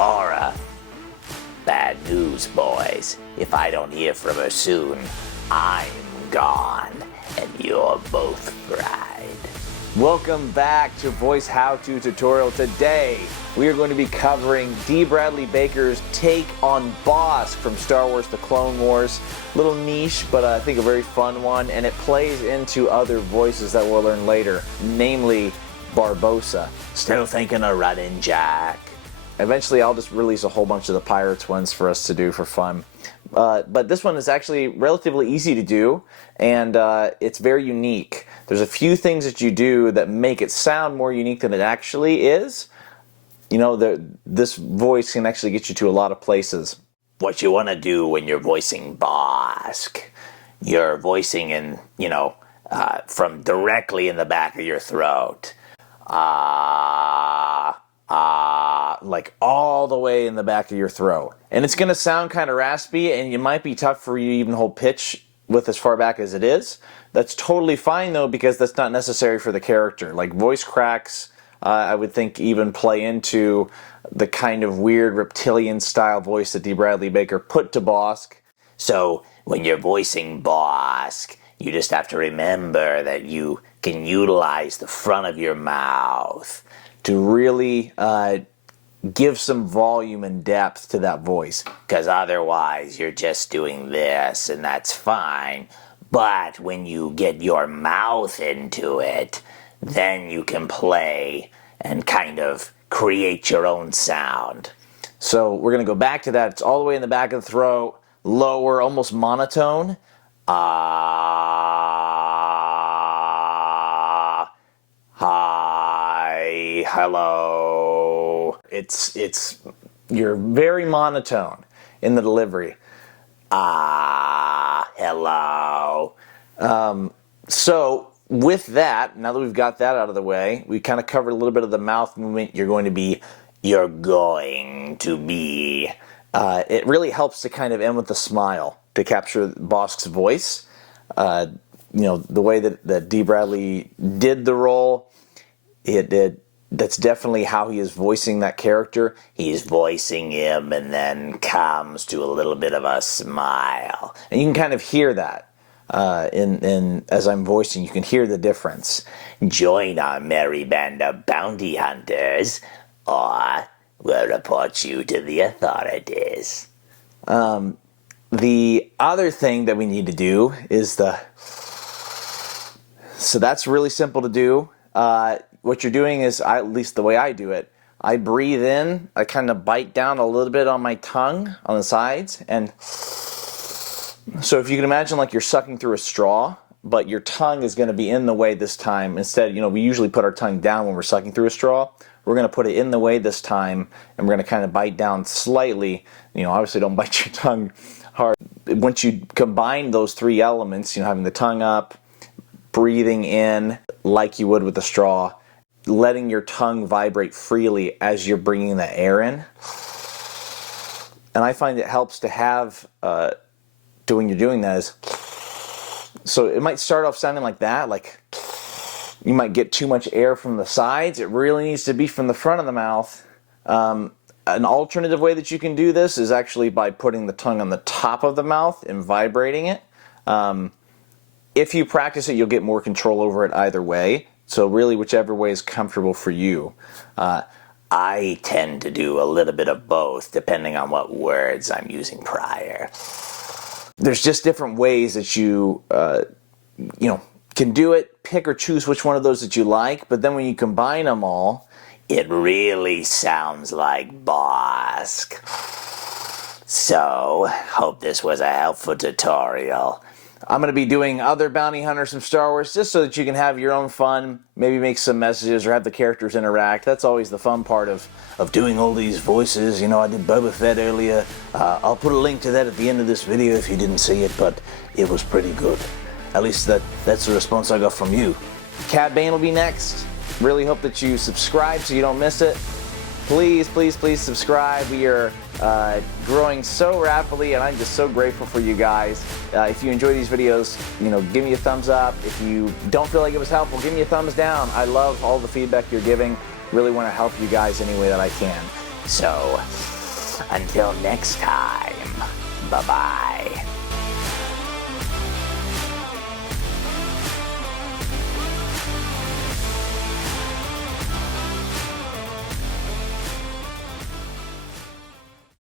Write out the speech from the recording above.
Aura. Bad news, boys. If I don't hear from her soon, I'm gone, and you're both fried. Welcome back to Voice How-To Tutorial. Today, we are going to be covering D. Bradley Baker's take on Bossk from Star Wars The Clone Wars. Little niche, but I think a very fun one, and it plays into other voices that we'll learn later, namely Barbossa. Still thinking of running, Jack? Eventually, I'll just release a whole bunch of the Pirates ones for us to do for fun. But this one is actually relatively easy to do, and it's very unique. There's a few things that you do that make it sound more unique than it actually is. You know, this voice can actually get you to a lot of places. What you want to do when you're voicing Bossk, you're voicing in, from directly in the back of your throat. Like all the way in the back of your throat. And it's going to sound kind of raspy, and it might be tough for you to even hold pitch with as far back as it is. That's totally fine, though, because that's not necessary for the character. Like voice cracks, I would think even play into the kind of weird reptilian-style voice that D. Bradley Baker put to Bossk. So when you're voicing Bossk, you just have to remember that you can utilize the front of your mouth to really give some volume and depth to that voice. Because otherwise, you're just doing this, and that's fine. But when you get your mouth into it, then you can play and kind of create your own sound. So we're going to go back to that. It's all the way in the back of the throat, lower, almost monotone. Hi, hello. You're very monotone in the delivery. Hello. So with that, now that we've got that out of the way, we kind of covered a little bit of the mouth movement. You're going to be. It really helps to kind of end with a smile to capture Bossk's voice. The way that D. Bradley did the role, that's definitely how he is voicing that character. He's voicing him and then comes to a little bit of a smile. And you can kind of hear that as I'm voicing. You can hear the difference. Join our merry band of bounty hunters, or we'll report you to the authorities. The other thing that we need to do is so that's really simple to do. What you're doing is, at least the way I do it, I breathe in, I kind of bite down a little bit on my tongue on the sides, and so if you can imagine like you're sucking through a straw, but your tongue is going to be in the way this time. Instead, we usually put our tongue down when we're sucking through a straw. We're going to put it in the way this time, and we're going to kind of bite down slightly. Obviously don't bite your tongue hard. Once you combine those three elements, having the tongue up, breathing in like you would with a straw, letting your tongue vibrate freely as you're bringing the air in. And I find it helps to have, when you're doing that is, so it might start off sounding like that, like you might get too much air from the sides. It really needs to be from the front of the mouth. An alternative way that you can do this is actually by putting the tongue on the top of the mouth and vibrating it. If you practice it, you'll get more control over it either way. So really, whichever way is comfortable for you. I tend to do a little bit of both, depending on what words I'm using prior. There's just different ways that you, can do it. Pick or choose which one of those that you like. But then when you combine them all, it really sounds like Bossk. So, hope this was a helpful tutorial. I'm going to be doing other bounty hunters from Star Wars just so that you can have your own fun, maybe make some messages or have the characters interact. That's always the fun part of doing all these voices. I did Boba Fett earlier. I'll put a link to that at the end of this video if you didn't see it, but it was pretty good. At least that's the response I got from you. Cad Bane will be next. Really hope that you subscribe so you don't miss it. Please, please, please subscribe. We are growing so rapidly, and I'm just so grateful for you guys. If you enjoy these videos, give me a thumbs up. If you don't feel like it was helpful, give me a thumbs down. I love all the feedback you're giving. Really want to help you guys any way that I can. So, until next time, bye-bye.